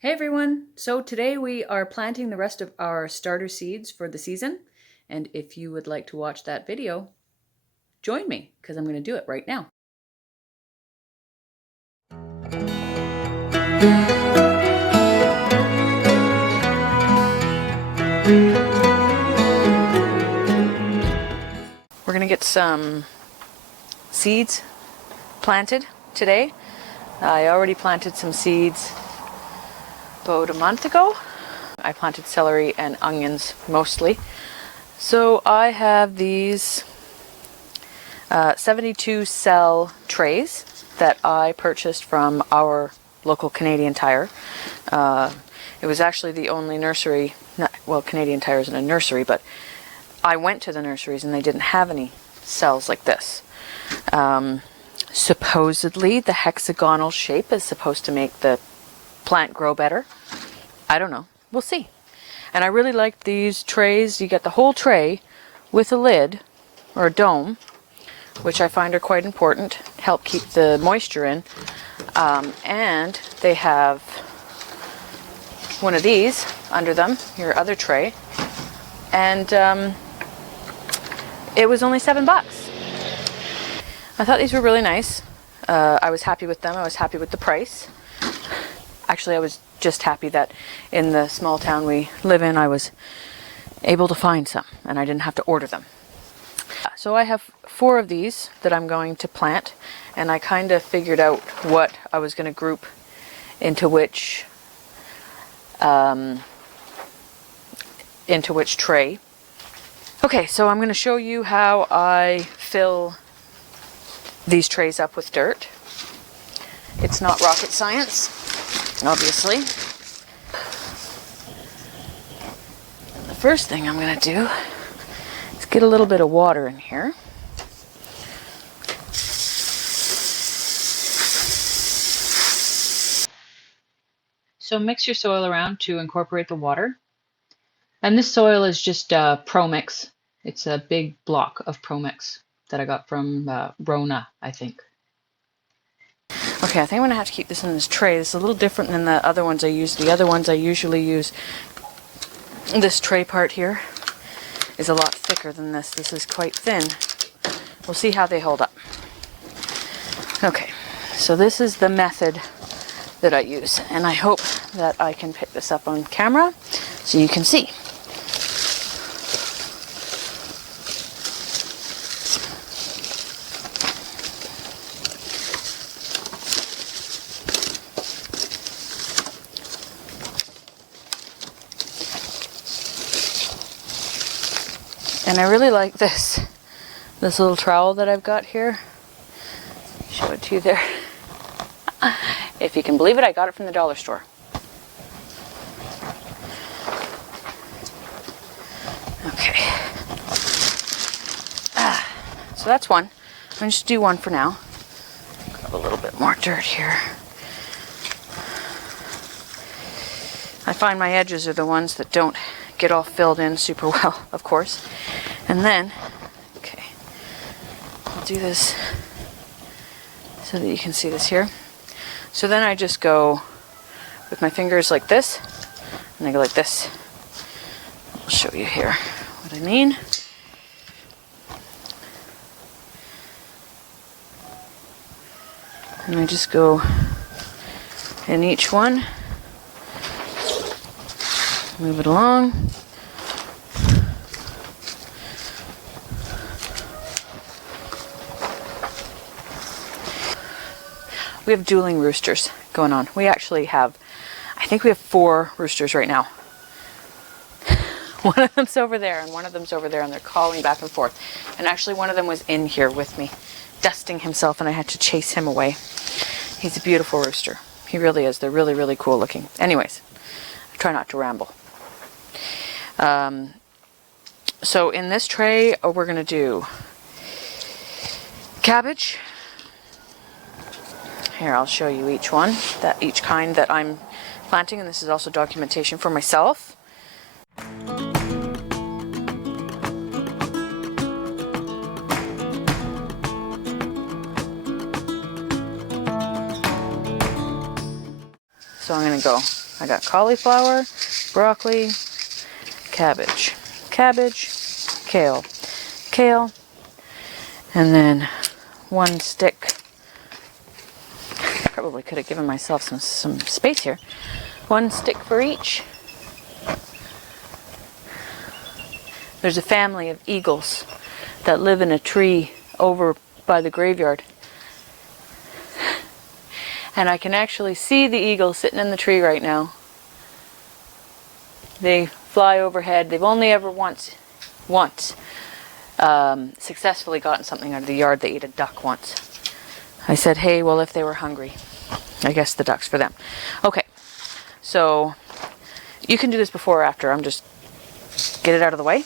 Hey everyone! So today we are planting the rest of our starter seeds for the season. And if you would like to watch that video, join me because I'm going to do it right now. We're going to get some seeds planted today. I already planted some seeds about a month ago. I planted celery and onions mostly. So I have these 72 cell trays that I purchased from our local Canadian Tire. It was actually the only nursery, well, Canadian Tire isn't a nursery, but I went to the nurseries and they didn't have any cells like this. Supposedly the hexagonal shape is supposed to make the plant grow better. I don't know. We'll see. And I really like these trays. You get the whole tray with a lid or a dome, which I find are quite important, help keep the moisture in. And they have one of these under them, your other tray. And it was only $7. I thought these were really nice. I was happy with them. I was happy with the price. Actually, I was just happy that in the small town we live in, I was able to find some and I didn't have to order them. So I have 4 of these that I'm going to plant, and I kind of figured out what I was going to group into which tray. Okay, so I'm going to show you how I fill these trays up with dirt. It's not rocket science, obviously. The first thing I'm going to do is get a little bit of water in here. So mix your soil around to incorporate the water. And this soil is just Pro Mix. It's a big block of Pro Mix that I got from Rona, I think. Okay, I think I'm going to have to keep this in this tray. It's a little different than the other ones I use. The other ones I usually use, this tray part here is a lot thicker than this. This is quite thin. We'll see how they hold up. Okay, so this is the method that I use, and I hope that I can pick this up on camera so you can see. And I really like this little trowel that I've got here. Show it to you there. If you can believe it, I got it from the dollar store. Okay. So that's one. I'm going to just do one for now. Grab a little bit more dirt here. I find my edges are the ones that don't get all filled in super well, of course. And then, okay, I'll do this so that you can see this here. So then I just go with my fingers like this, and I go like this. I'll show you here what I mean. And I just go in each one, move it along. We have dueling roosters going on. We actually have, I think we have 4 roosters right now. One of them's over there and one of them's over there, and they're calling back and forth. And actually one of them was in here with me, dusting himself, and I had to chase him away. He's a beautiful rooster. He really is. They're really, really cool looking. Anyways, I try not to ramble. So in this tray, we're going to do cabbage. Here, I'll show you each one, each kind that I'm planting, and this is also documentation for myself. So I'm going to go I got cauliflower, broccoli, cabbage, kale, and then one stick. Probably could have given myself some space here. One stick for each. There's a family of eagles that live in a tree over by the graveyard. And I can actually see the eagles sitting in the tree right now. They fly overhead. They've only ever once successfully gotten something out of the yard. They ate a duck once. I said, hey, well, if they were hungry, I guess the duck's for them. Okay, so you can do this before or after. I'm just get it out of the way.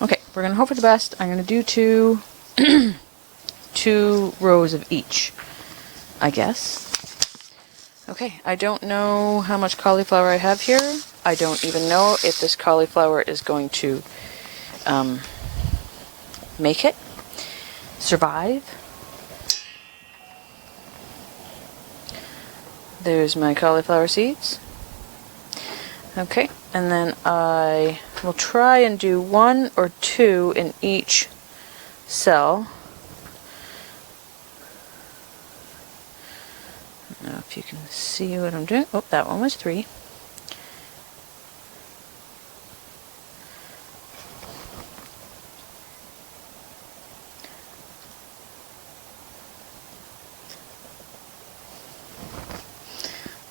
Okay, we're going to hope for the best. I'm going to do two rows of each, I guess. Okay, I don't know how much cauliflower I have here. I don't even know if this cauliflower is going to make it, survive. There's my cauliflower seeds. Okay, and then I will try and do 1 or 2 in each cell. Now if you can see what I'm doing. Oh, that one was 3.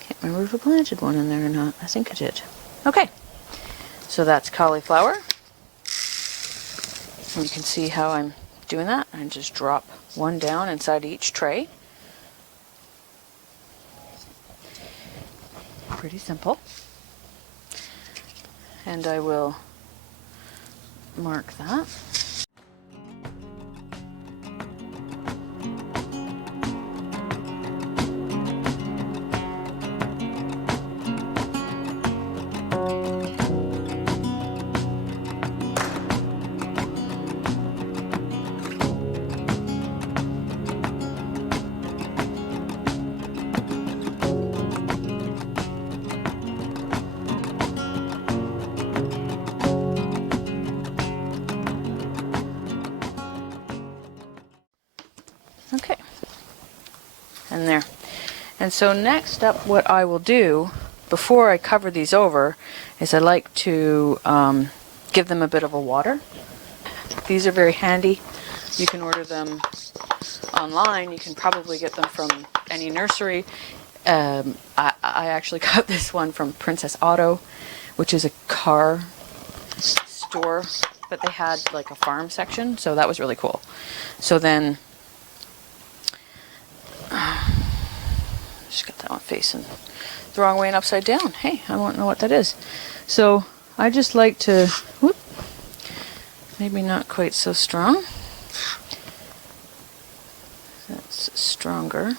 Can't remember if I planted one in there or not. I think I did. Okay, so that's cauliflower. And you can see how I'm doing that. I just drop one down inside each tray. Pretty simple. And I will mark that. Okay, and there. And so next up, what I will do before I cover these over is I like to give them a bit of a water. These are very handy. You can order them online. You can probably get them from any nursery. I actually got this one from Princess Auto, which is a car store, but they had like a farm section, so that was really cool. So then just got that one facing the wrong way and upside down. Hey, I won't know what that is. So I just like to, whoop, maybe not quite so strong. That's stronger.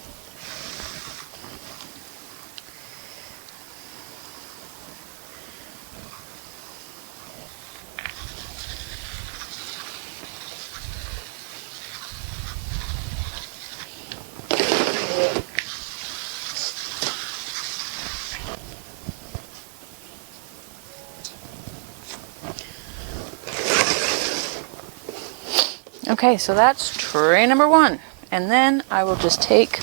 Okay, so that's tray number 1. And then I will just take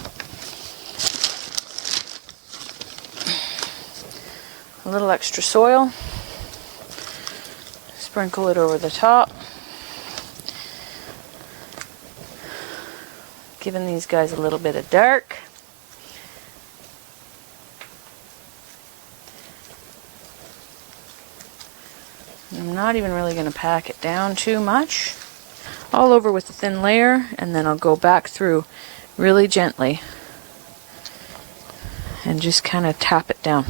a little extra soil, sprinkle it over the top, giving these guys a little bit of dark. I'm not even really going to pack it down too much. All over with a thin layer, and then I'll go back through really gently and just kind of tap it down.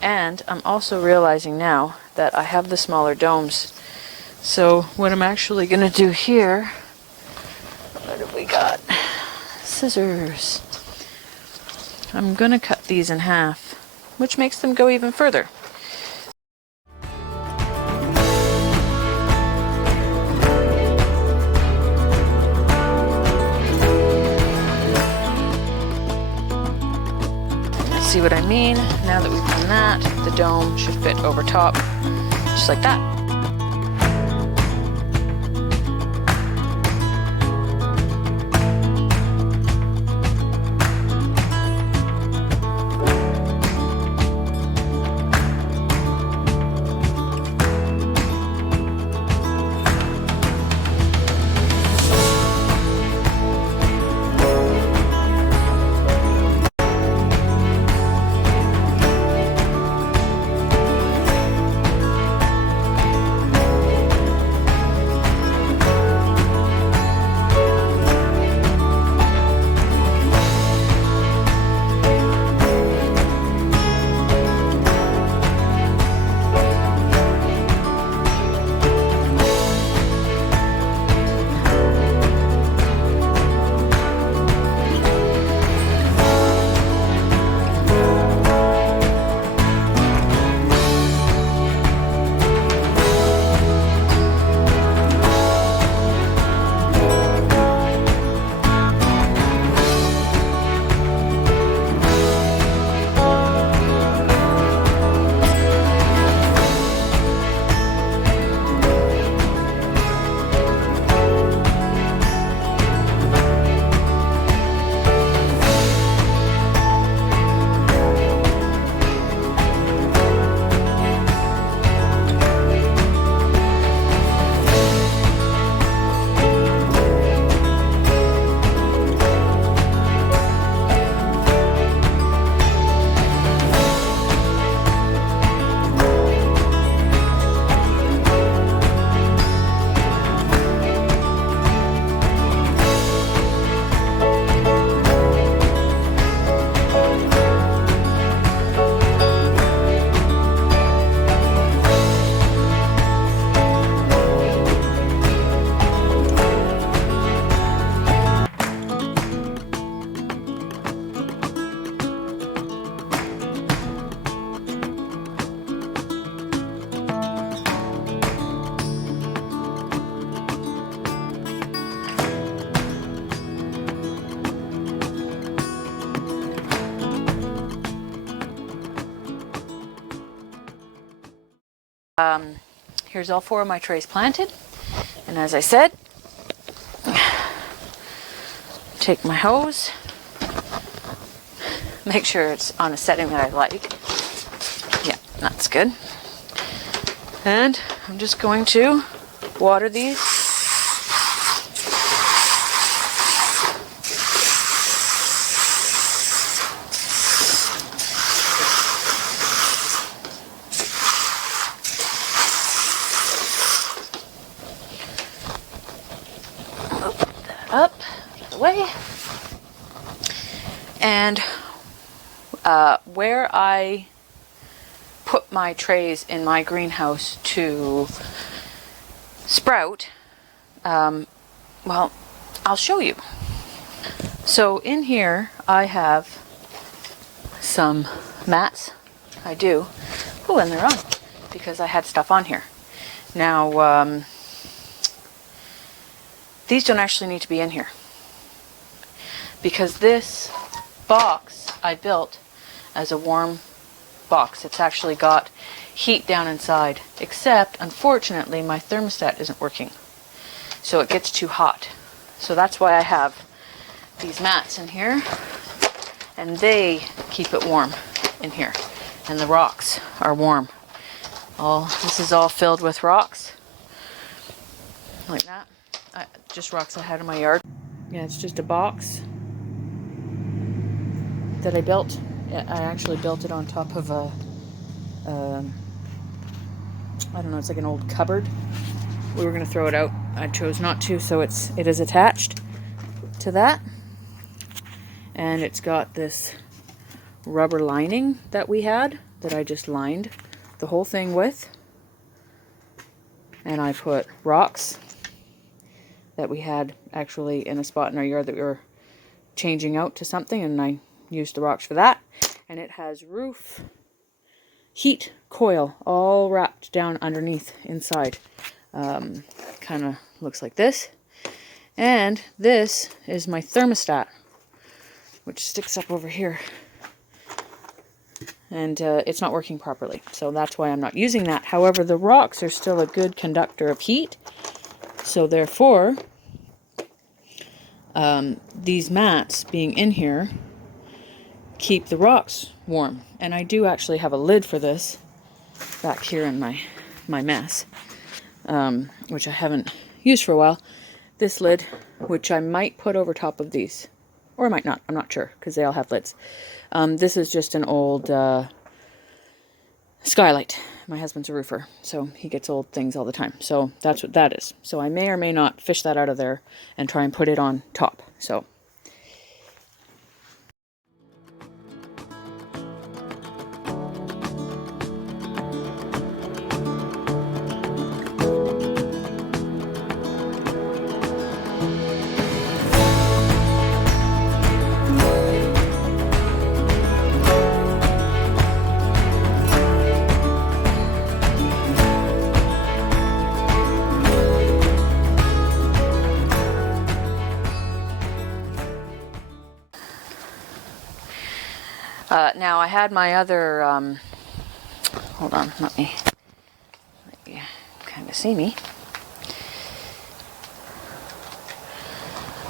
And I'm also realizing now that I have the smaller domes So what I'm actually going to do here, what have we got? Scissors. I'm going to cut these in half, which makes them go even further. See what I mean? Now that we've done that, the dome should fit over top, just like that. Here's all 4 of my trays planted, and as I said, take my hose, make sure it's on a setting that I like. Yeah, that's good. And I'm just going to water these. Up the way, and where I put my trays in my greenhouse to sprout, well, I'll show you. So in here I have some mats. I do. Oh, and they're on because I had stuff on here. Now these don't actually need to be in here because this box I built as a warm box. It's actually got heat down inside, except unfortunately my thermostat isn't working, so it gets too hot. So that's why I have these mats in here, and they keep it warm in here, and the rocks are warm. This is all filled with rocks like that. Just rocks I had in my yard. Yeah, it's just a box that I built. I actually built it on top of a, I don't know, it's like an old cupboard. We were going to throw it out. I chose not to, so it is attached to that. And it's got this rubber lining that we had that I just lined the whole thing with. and I put rocks that we had actually in a spot in our yard that we were changing out to something, and I used the rocks for that. And it has roof heat coil all wrapped down underneath inside. Kind of looks like this. And this is my thermostat, which sticks up over here. And it's not working properly, so that's why I'm not using that. However, the rocks are still a good conductor of heat, so therefore these mats being in here keep the rocks warm. And I do actually have a lid for this back here in my mess, which I haven't used for a while. This lid, which I might put over top of these, or I might not, I'm not sure, because they all have lids. This is just an old skylight. My husband's a roofer, so he gets old things all the time. So that's what that is. So I may or may not fish that out of there and try and put it on top. So now I had my other, hold on, let you kind of see me.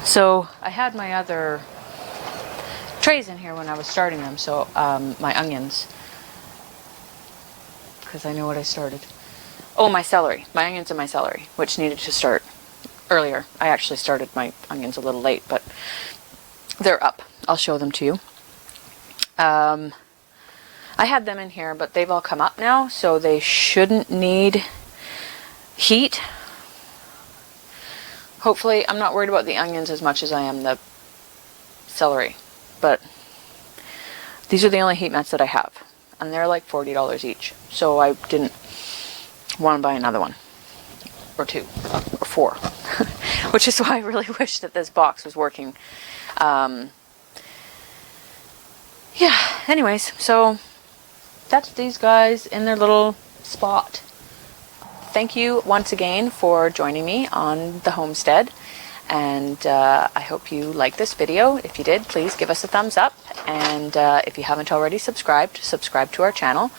So I had my other trays in here when I was starting them, so my onions, because I know what I started. Oh, my celery, my onions and my celery, which needed to start earlier. I actually started my onions a little late, but they're up. I'll show them to you. I had them in here, but they've all come up now, so they shouldn't need heat. Hopefully, I'm not worried about the onions as much as I am the celery, but these are the only heat mats that I have, and they're like $40 each, so I didn't want to buy another one, or two, or four, which is why I really wish that this box was working. Yeah, anyways, so that's these guys in their little spot. Thank you once again for joining me on the homestead, and I hope you liked this video. If you did, please give us a thumbs up, and if you haven't already subscribe to our channel,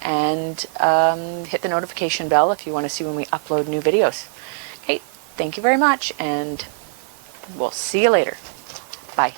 and hit the notification bell if you want to see when we upload new videos. Okay, thank you very much, and we'll see you later. Bye.